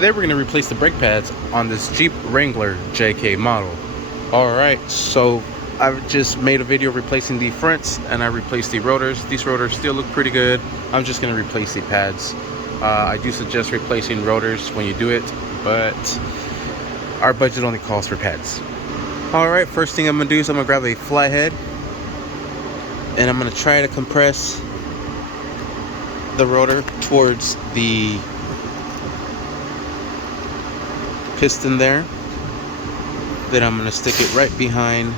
Today we're going to replace the brake pads on this Jeep Wrangler JK model. Alright, so I've just made a video replacing the fronts and I replaced the rotors. These rotors still look pretty good. I'm just going to replace the pads. I do suggest replacing rotors when you do it, but our budget only calls for pads. Alright, first thing I'm going to do is I'm going to grab a flathead and I'm going to try to compress the rotor towards the piston there. Then I'm going to stick it right behind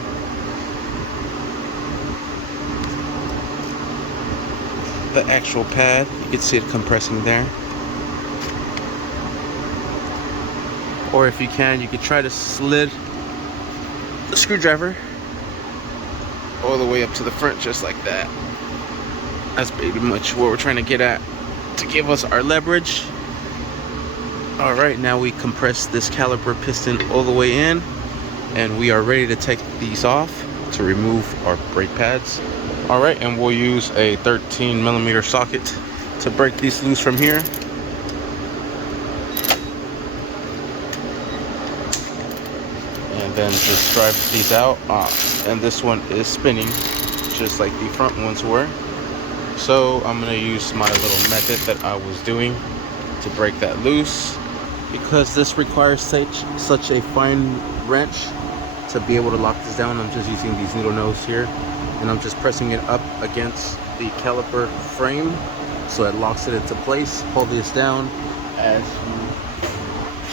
the actual pad. You can see it compressing there. Or if you can, you could try to slid the screwdriver all the way up to the front just like that. That's pretty much what we're trying to get at to give us our leverage. Alright, now we compress this caliper piston all the way in and we are ready to take these off to remove our brake pads. Alright, and we'll use a 13mm socket to break these loose from here. And then just drive these out. And this one is spinning just like the front ones were. So I'm going to use my little method that I was doing to break that loose. Because this requires such a fine wrench to be able to lock this down, I'm just using these needle nose here and I'm just pressing it up against the caliper frame so it locks it into place. Hold this down as you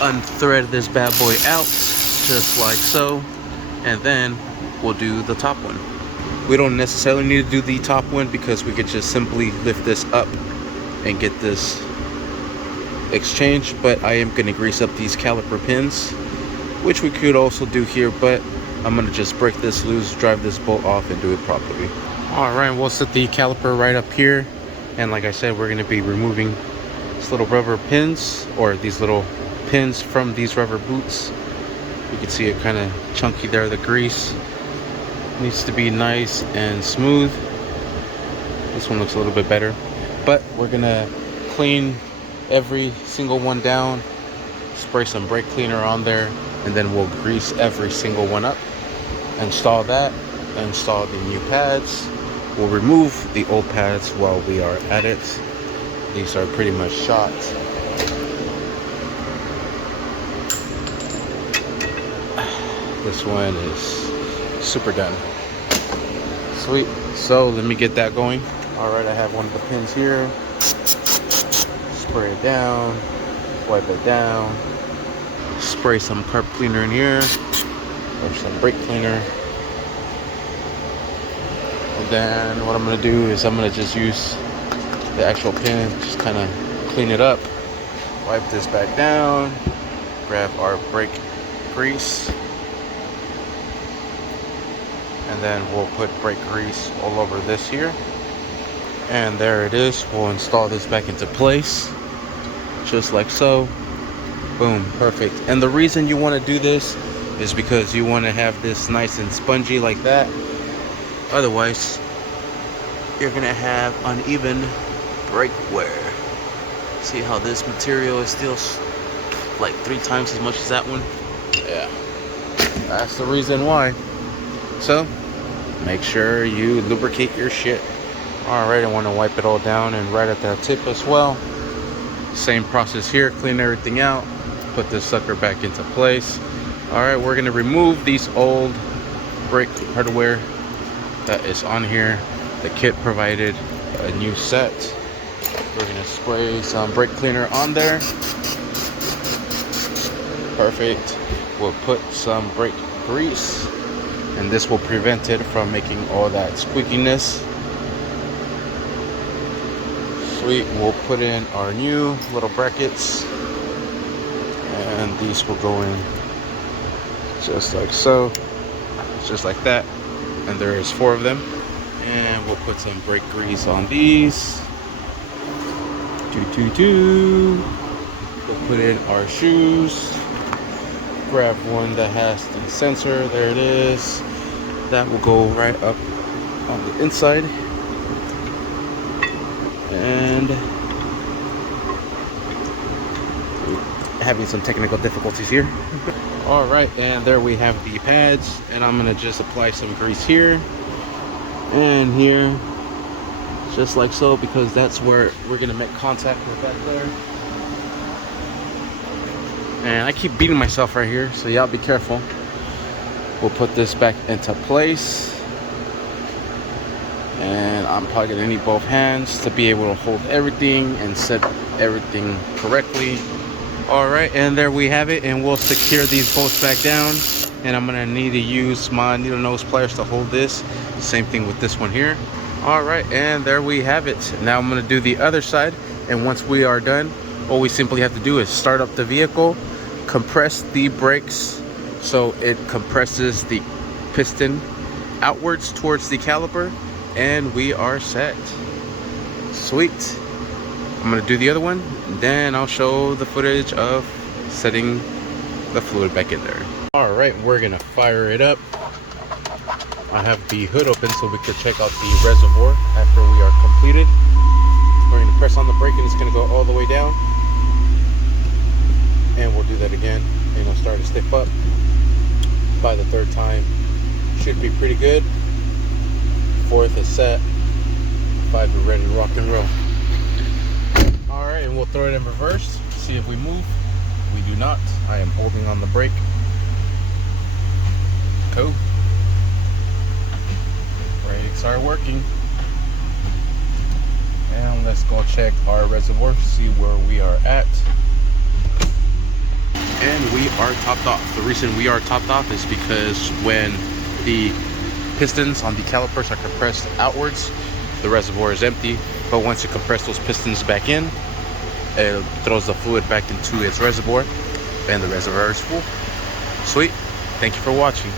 unthread this bad boy out, just like so, and then we'll do the top one. We don't necessarily need to do the top one because we could just simply lift this up and get this exchange, but I am going to grease up these caliper pins, which we could also do here, but I'm going to just break this loose, drive this bolt off, and do it properly. Alright, we'll set the caliper right up here, and like I said, we're going to be removing these little rubber pins, or these little pins from these rubber boots. You can see it kind of chunky there. The grease needs to be nice and smooth. This one looks a little bit better, but we're going to clean every single one down, spray some brake cleaner on there, and then we'll grease every single one up, install that, install the new pads. We'll remove the old pads while we are at it. These are pretty much shot. This one is super done. Sweet. So let me get that going. Alright, I have one of the pins here. Spray it down, wipe it down, spray some carb cleaner in here, or some brake cleaner. And then what I'm going to do is I'm going to just use the actual pin, just kind of clean it up, wipe this back down, grab our brake grease, and then we'll put brake grease all over this here. And there it is. We'll install this back into place. Just like so. Boom, perfect. And the reason you want to do this is because you want to have this nice and spongy like that. Otherwise, you're going to have uneven brake wear. See how this material is still like 3 times as much as that one? Yeah. That's the reason why. So, make sure you lubricate your shit. Alright, I want to wipe it all down and right at that tip as well. Same process here, clean everything out, put this sucker back into place. Alright, we're going to remove these old brake hardware that is on here. The kit provided a new set. We're going to spray some brake cleaner on there. Perfect. We'll put some brake grease, and this will prevent it from making all that squeakiness. Sweet. We'll put in our new little brackets, and these will go in just like so, just like that, and there is 4 of them. And we'll put some brake grease on these. We'll put in our shoes, grab one that has the sensor, there it is, that will go right up on the inside. And having some technical difficulties here. All right, and there we have the pads, and I'm gonna just apply some grease here and here, just like so, because that's where we're gonna make contact with that there. And I keep beating myself right here, so y'all be careful. We'll put this back into place, and I'm probably gonna need both hands to be able to hold everything and set everything correctly. All right, and there we have it, and we'll secure these bolts back down, and I'm gonna need to use my needle nose pliers to hold this. Same thing with this one here. All right, and there we have it. Now I'm gonna do the other side, and once we are done, all we simply have to do is start up the vehicle, compress the brakes so it compresses the piston outwards towards the caliper, and we are set. Sweet. I'm gonna do the other one, then I'll show the footage of setting the fluid back in there. All right, we're gonna fire it up. I have the hood open so we can check out the reservoir after we are completed. We're gonna press on the brake and it's gonna go all the way down. And we'll do that again, and it'll start to stiff up. By the third time, should be pretty good. Fourth is set. 5, we're ready to rock and roll. All right, and we'll throw it in reverse, see if we move. We do not. I am holding on the brake. Cool. Brakes are working. And let's go check our reservoir, see where we are at. And we are topped off. The reason we are topped off is because when the pistons on the calipers are compressed outwards, the reservoir is empty. But once you compress those pistons back in, it throws the fluid back into its reservoir, and the reservoir is full. Sweet. Thank you for watching.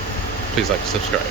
Please like and subscribe.